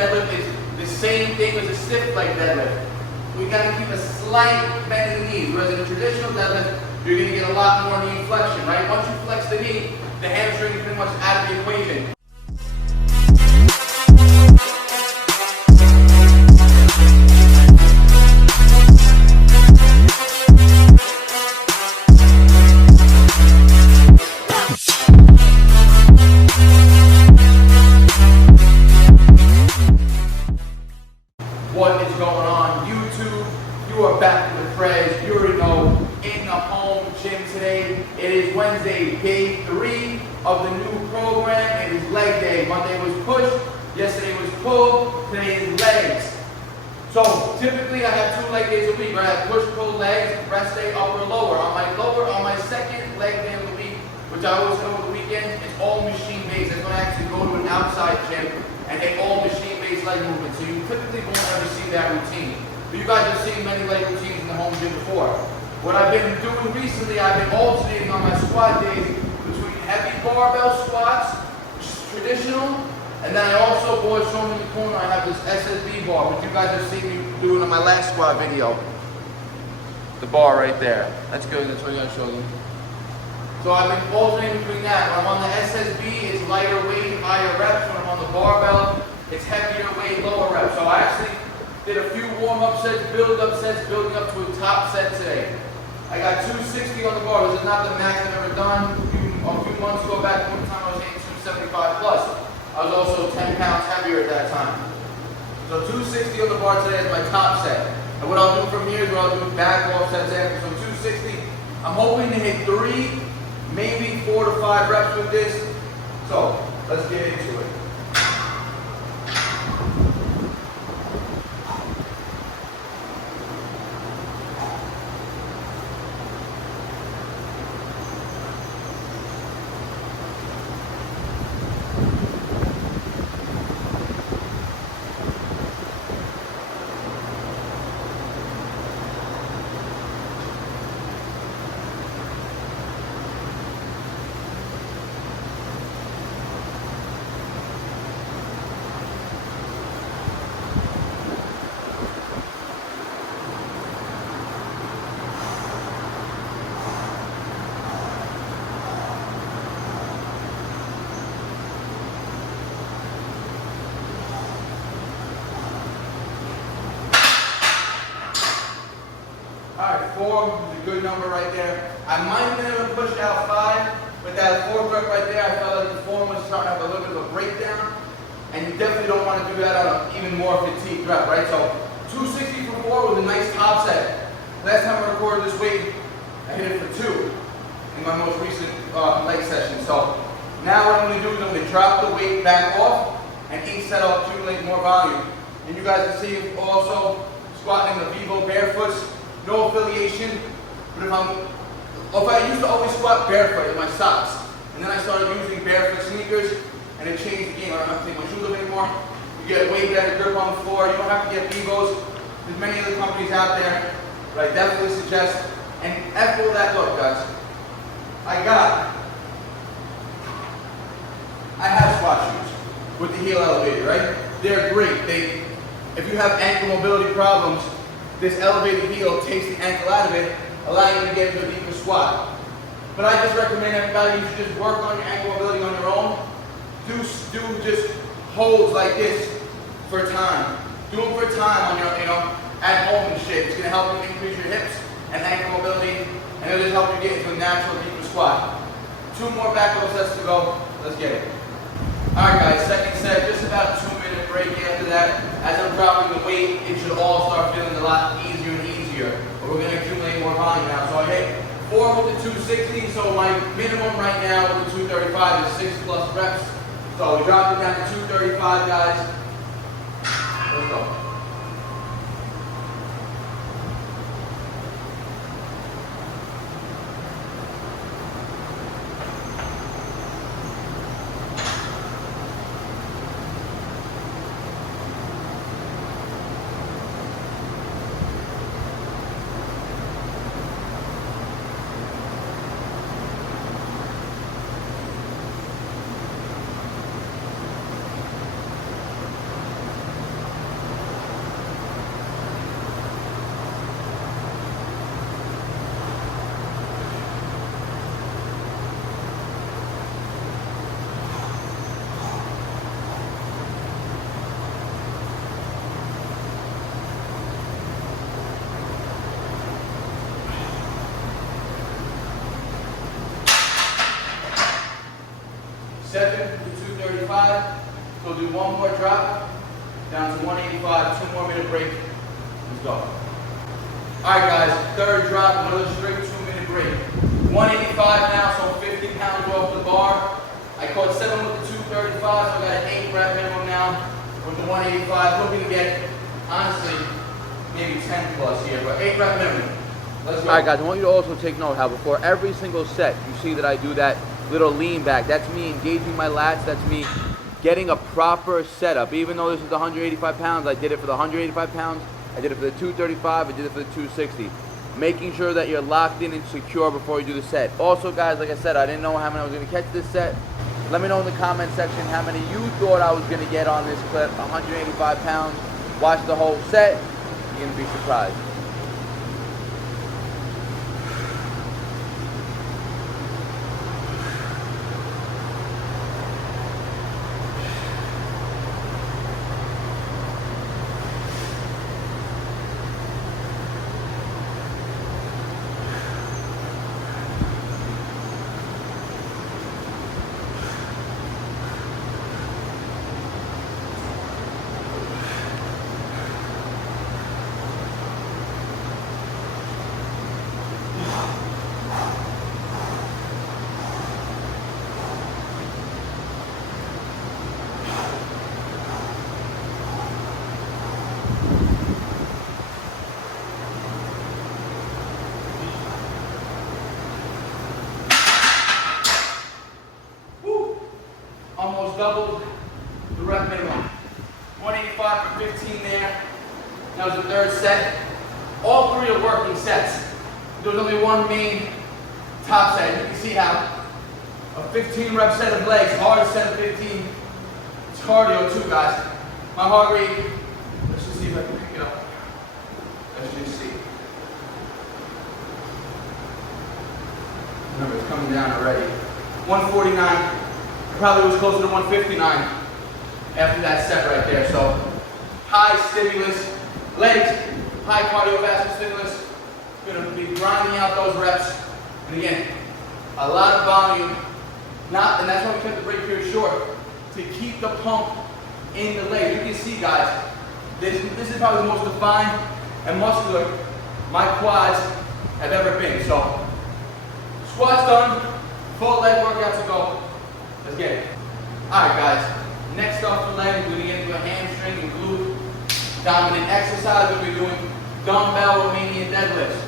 deadlift is the same thing as a stiff leg deadlift. We got to keep a slight bend in the knees, whereas in a traditional deadlift, you're going to get a lot more knee flexion, right? Once you flex the knee, the hamstring is pretty much out of the equation. What is going on YouTube? You are back to the Prez. You already know, in the home gym today. It is Wednesday, day 3 of the new program. It is leg day. Monday was push, yesterday was pull, today is legs. So typically I have 2 leg days a week. I have push, pull, legs, rest day, upper, lower. On my second leg day of the week, which I always go over the weekend, it's all machine based. I'm going to actually go to an outside gym and get all machine-based leg movement. So you typically won't ever see that routine. But you guys have seen many leg routines in the home gym before. What I've been doing recently, I've been alternating on my squat days between heavy barbell squats, which is traditional, and then I also, boys, show me in the corner, I have this SSB bar, which you guys have seen me doing on my last squat video. The bar right there. That's good, that's what I gotta show you. So I've been alternating between that. When I'm on the SSB, it's lighter weight, higher reps. When I'm on the barbell, it's heavier weight, lower reps. So I actually did a few warm-up sets, build-up sets, building up to a top set today. I got 260 on the bar. This is not the max I've ever done. A few months ago back, one time I was hitting 275 plus. I was also 10 pounds heavier at that time. So 260 on the bar today is my top set. And what I'll do from here is I'll do back off sets after. So 260, I'm hoping to hit 3, maybe 4 to 5 reps with this. So let's get into it. Alright, 4 is a good number right there. I might have been able to push out 5, but that 4th rep right there, I felt like the form was starting to have a little bit of a breakdown. And you definitely don't want to do that on an even more fatigued rep, right? So 260 for 4 was a nice top set. Last time I recorded this weight, I hit it for 2 in my most recent leg session. So now what I'm going to do is I'm going to drop the weight back off, and each set I'll accumulate more volume. And you guys can see also squatting in the Vivo barefoots. No affiliation, but if I used to always squat barefoot in my socks, and then I started using barefoot sneakers, and it changed the game. I don't have to take my shoes off anymore. You get way better grip on the floor. You don't have to get Vivos. There's many other companies out there, but I definitely suggest. And after all that, look, guys, I have squat shoes with the heel elevated, right? They're great. If you have ankle mobility problems, this elevated heel takes the ankle out of it, allowing you to get into a deeper squat. But I just recommend everybody to just work on your ankle mobility on your own. Do just holds like this for time. Do them for time on your, at home and shit. It's gonna help you increase your hips and ankle mobility, and it'll just help you get into a natural deeper squat. 2 more back row sets to go. Let's get it. All right, guys. Second set, just about a 2-minute break after that. As I'm dropping the weight, it should all start feeling a lot easier and easier. But we're going to accumulate more volume now. So I hit 4 with the 260, so my minimum right now with the 235 is 6 plus reps. So we dropped it down to 235, guys. Let's go. 7 to 235. So we'll do one more drop, down to 185, 2 more minute break. Let's go. Alright guys, third drop, another straight 2 minute break. 185 now, so 50 pounds off the bar. I caught 7 with the 235, so I got an 8 rep minimum now with the 185. Looking to get, honestly, maybe 10 plus here, but 8 rep minimum. Let's go. Alright guys, I want you to also take note how before every single set, you see that I do that little lean back. That's me engaging my lats, that's me getting a proper setup. Even though this is the 185 pounds, I did it for the 185 pounds, I did it for the 235, I did it for the 260. Making sure that you're locked in and secure before you do the set. Also guys, like I said, I didn't know how many I was going to catch this set. Let me know in the comment section how many you thought I was going to get on this clip. 185 pounds. Watch the whole set. You're going to be surprised. Almost doubled the rep minimum. 185 for 15 there. That was the third set. All 3 are working sets. There was only one main top set. You can see how a 15 rep set of legs, hard set of 15. It's cardio too, guys. My heart rate, let's just see if I can pick it up. Let's just see. Remember, it's coming down already. 149. Probably was closer to 159 after that set right there. So high stimulus, legs, high cardiovascular stimulus. Gonna be grinding out those reps. And again, a lot of volume. And that's why we kept the break period short, to keep the pump in the leg. You can see, guys, this is probably the most defined and muscular my quads have ever been. So squats done, full leg workout to go. Let's get it. Alright guys, next off the leg, we're going to get into a hamstring and glute dominant exercise. We'll be doing dumbbell Romanian deadlifts.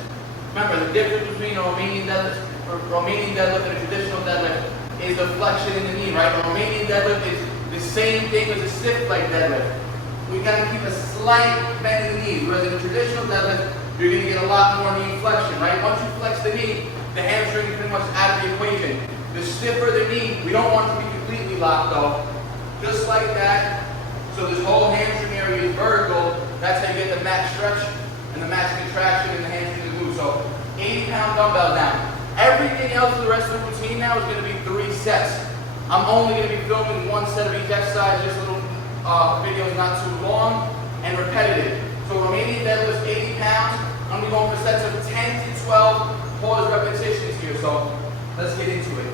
Remember, the difference between a Romanian deadlift and a traditional deadlift is the flexion in the knee, right? A Romanian deadlift is the same thing as a stiff leg deadlift. We got to keep a slight bend in the knee, whereas in a traditional deadlift, you're going to get a lot more knee flexion, right? Once you flex the knee, the hamstring is pretty much out of the equation. The stiffer the knee, we don't want it to be completely locked though. Just like that. So this whole hamstring area is vertical. That's how you get the max stretch and the max contraction in the hamstring and glute. So 80-pound dumbbell down. Everything else for the rest of the routine now is going to be 3 sets. I'm only going to be filming 1 set of each exercise, just little videos not too long and repetitive. So Romanian deadlifts 80 pounds. I'm going to be going for sets of 10 to 12 pause repetitions here. So let's get into it.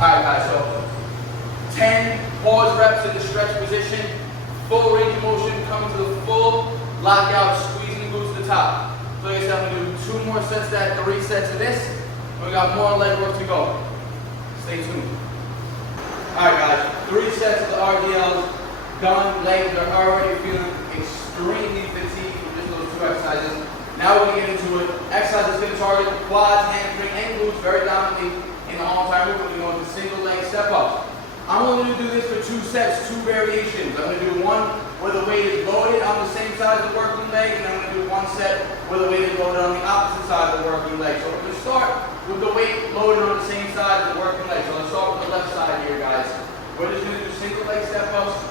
Alright guys, so 10 pause reps in the stretch position, full range of motion, coming to the full lockout, squeezing the glutes to the top. So like I said, I'm going to do 2 more sets of that, 3 sets of this, and we got more leg work to go. Stay tuned. Alright guys, 3 sets of the RDLs done. Legs are already feeling extremely fatigued from just those 2 exercises. Now we're going to get into it. Exercise is going to target quads, hamstring, and glutes very dominantly in the whole entire movement. We're going to single leg step ups. I'm only going to do this for 2 sets, 2 variations. I'm going to do one where the weight is loaded on the same side of the working leg, and I'm going to do one set where the weight is loaded on the opposite side of the working leg. So we're going to start with the weight loaded on the same side of the working leg. So let's start with the left side here, guys. We're just going to do single leg step ups.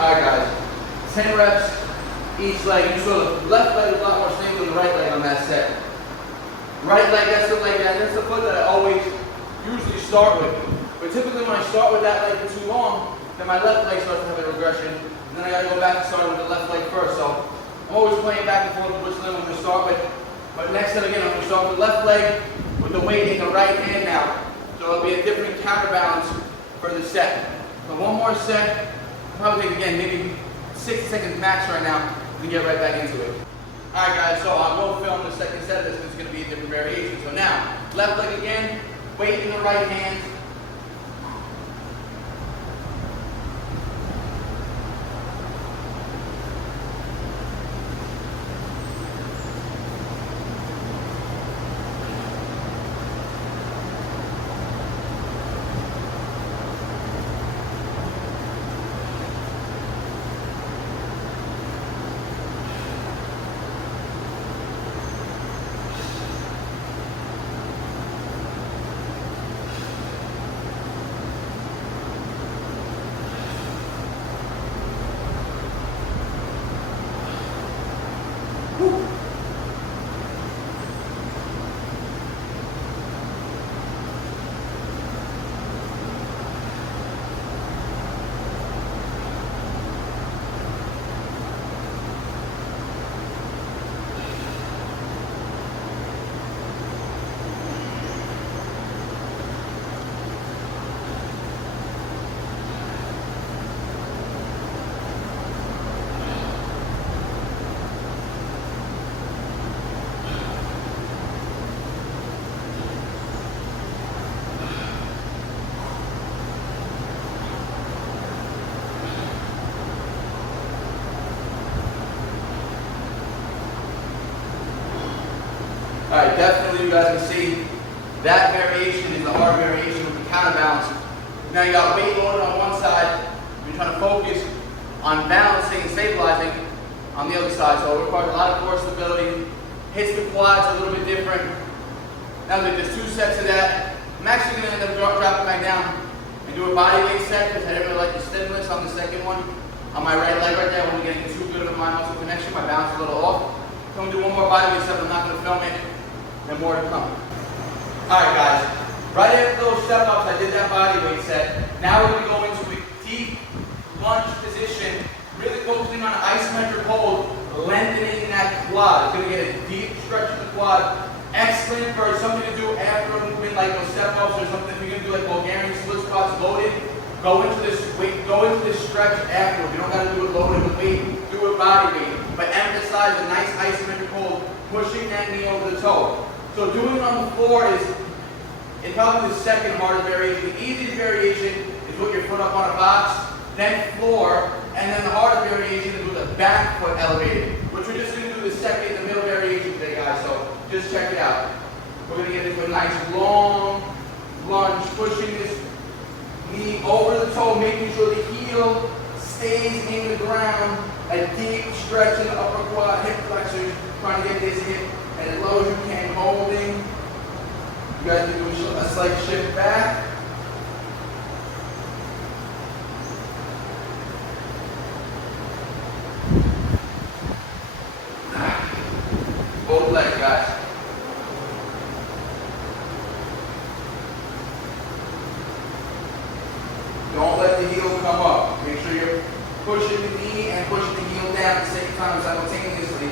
Alright guys, 10 reps each leg. You saw the left leg a lot more stable than the right leg on that set. Right leg, that's the leg, that's the foot that I always usually start with. But typically when I start with that leg for too long, then my left leg starts to have a regression. And then I gotta go back and start with the left leg first. So I'm always playing back and forth with which leg I'm gonna start with. But next set again, I'm gonna start with the left leg with the weight in the right hand now. So it'll be a different counterbalance for the set. So one more set. Probably take again maybe 60 seconds max right now to get right back into it. Alright guys, so I will film the second set of this, it's going to be a different variation. So now, left leg again, weight in the right hand. Alright, definitely you guys can see that variation is the hard variation with the counterbalance. Now you got weight loaded on one side, you're trying to focus on balancing and stabilizing on the other side. So it requires a lot of core stability, hits the quads a little bit different. Now there's 2 sets of that. I'm actually going to end up dropping back down and do a body weight set because I didn't really like the stimulus on the second one. On my right leg right there, I wasn't getting too good of a mind muscle connection, my balance is a little off. So I'm going to do one more body weight set, but I'm not going to film it. And more to come. Alright guys, right after those step ups, I did that body weight set. Now we're going to go into a deep lunge position, really focusing on an isometric hold, lengthening that quad. It's going to get a deep stretch of the quad. Excellent for something to do after a movement like those step-ups or something, if you're going to do like Bulgarian split squats loaded, go into this weight, go into this stretch afterwards. You don't got to do it loaded with weight, do it body weight. But emphasize a nice isometric hold, pushing that knee over the toe. So doing it on the floor is probably the second hardest variation. The easiest variation is put your foot up on a box, then floor, and then the hardest variation is with a back foot elevated, which we're just going to do the second, the middle variation today, guys. So just check it out. We're going to get into a nice long lunge, pushing this knee over the toe, making sure the heel stays in the ground. A deep stretch in the upper quad, hip flexors, trying to get this hip as low as you can, holding. You guys can do a slight shift back. Both legs, guys. Don't let the heel come up. Make sure you're pushing the knee and pushing the heel down at the same time simultaneously.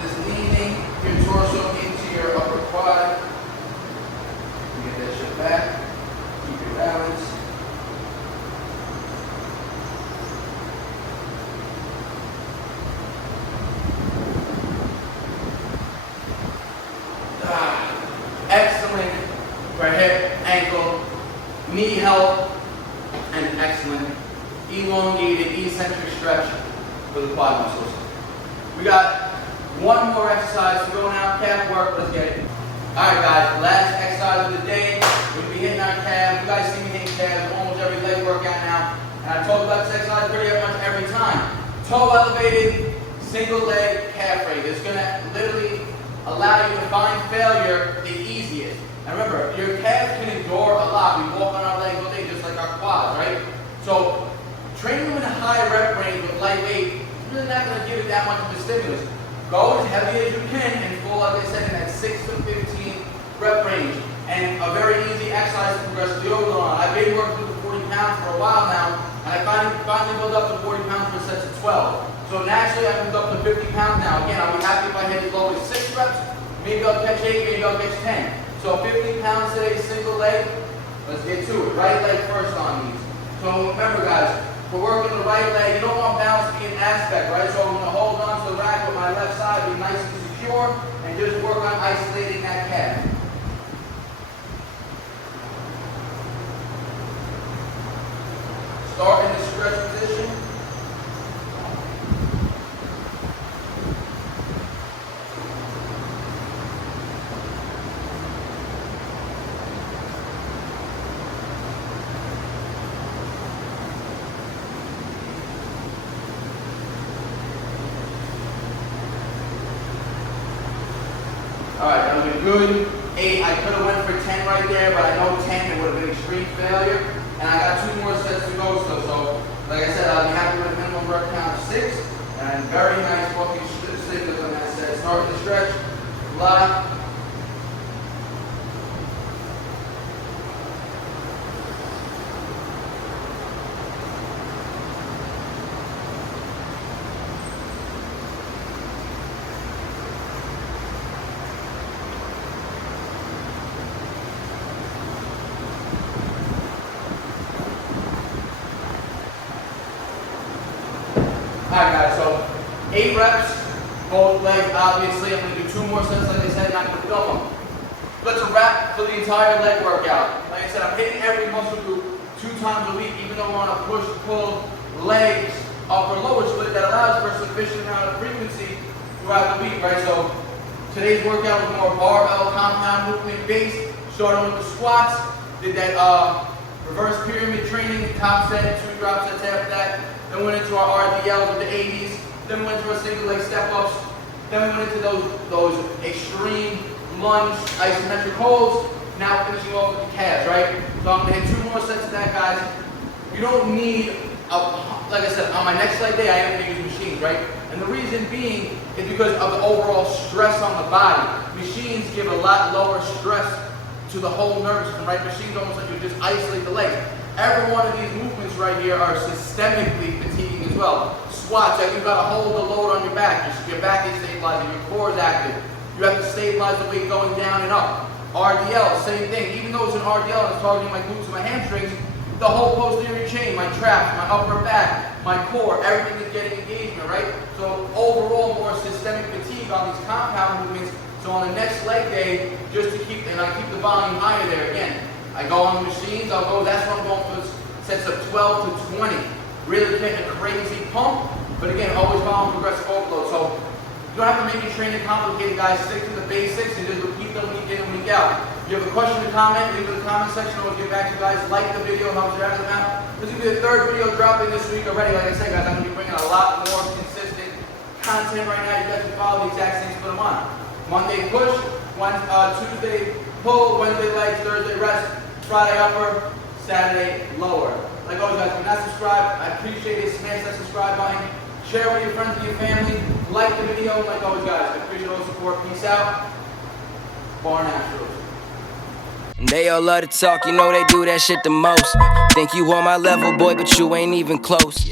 Just leaning your torso into your upper quad. You get that shit back. Keep your balance. Excellent for hip, ankle, knee health, and excellent elongated eccentric stretch for the quad muscles. We got one more exercise to go now, calf work. Let's get it. Alright guys, last exercise of the day. We'll be hitting our calves. You guys see me hitting calves almost every leg workout now. And I talk about this exercise pretty much every time. Toe elevated, single leg calf raise. It's going to literally allow you to find failure the easiest. And remember, your calves can endure a lot. We walk on our legs all day just like our quads, right? So training them in a high rep range with light weight is really not going to give it that much of a stimulus. Go as heavy as you can and fall, like I said, in that 6 to 15 rep range. And a very easy exercise to progress the overload on. I've been working with the 40 pounds for a while now, and I finally built up to 40 pounds for sets of 12. So naturally, I moved up to 50 pounds now. Again, I'll be happy if I hit as low as 6 reps. Maybe I'll catch 8, maybe I'll catch 10. So 50 pounds today, single leg. Let's get to it. Right leg first on these. So remember, guys, we're working the right leg. You don't want balance to be an aspect, right? So I'm going to hold on to the rack with my left side, be nice and secure, and just work on isolating that calf. Start in the stretch position. Alright, that was a good 8. I could have went for 10 right there, but I know 10 it would have been extreme failure. And I got 2 more sets to go still. So, like I said, I'll be happy with a minimum rep count of 6. And very nice walking stimulus on that set. Start with the stretch, lock. Alright guys, so 8 reps, both legs obviously. I'm going to do 2 more sets like I said, not going to film them. Let's wrap for the entire leg workout. Like I said, I'm hitting every muscle group 2 times a week, even though we're on a push-pull legs upper lower split that allows for a sufficient amount of frequency throughout the week, right? So today's workout was more barbell compound movement based, starting with the squats, did that reverse pyramid training, top set, 2 drop sets after that. Then went into our RDLs with the 80s. Then we went to our single leg step-ups. Then we went into those extreme lunge isometric holds. Now finishing off with the calves, right? So I'm going to hit 2 more sets of that, guys. You don't need, like I said, on my next leg day, I am going to use machines, right? And the reason being is because of the overall stress on the body. Machines give a lot lower stress to the whole nervous system, right? Machines almost like you just isolate the legs. Every one of these movements right here are systemically fatiguing as well. Squats, you've got to hold the load on your back. Your back is stabilizing, your core is active. You have to stabilize the weight going down and up. RDL, same thing. Even though it's an RDL, it's targeting my glutes and my hamstrings, the whole posterior chain, my traps, my upper back, my core, everything is getting engagement, right? So overall, more systemic fatigue on these compound movements. So on the next leg day, just to keep, and I keep the volume higher there. Again, I go on the machines, I'll go, that's what I'm going for sets of 12 to 20. Really getting a crazy pump, but again, always following progressive overload. So you don't have to make your training complicated, guys. Stick to the basics and just repeat them week in and week out. If you have a question or comment, leave it in the comment section. I'll get back to you guys. Like the video, helps you out. This is going to be the third video dropping this week already. Like I said, guys, I'm going to be bringing a lot more consistent content right now. You guys can follow the exact same split I'm on. Monday push, Tuesday pull, Wednesday legs, Thursday rest, Friday upper, Saturday lower. Like always, guys, if you're not subscribed, I appreciate it. Smash that subscribe button. Share it with your friends and your family. Like the video. Like always, guys, I appreciate all the support. Peace out. BARNATURALS. They all love to talk, you know they do that shit the most. Think you on my level, boy, but you ain't even close.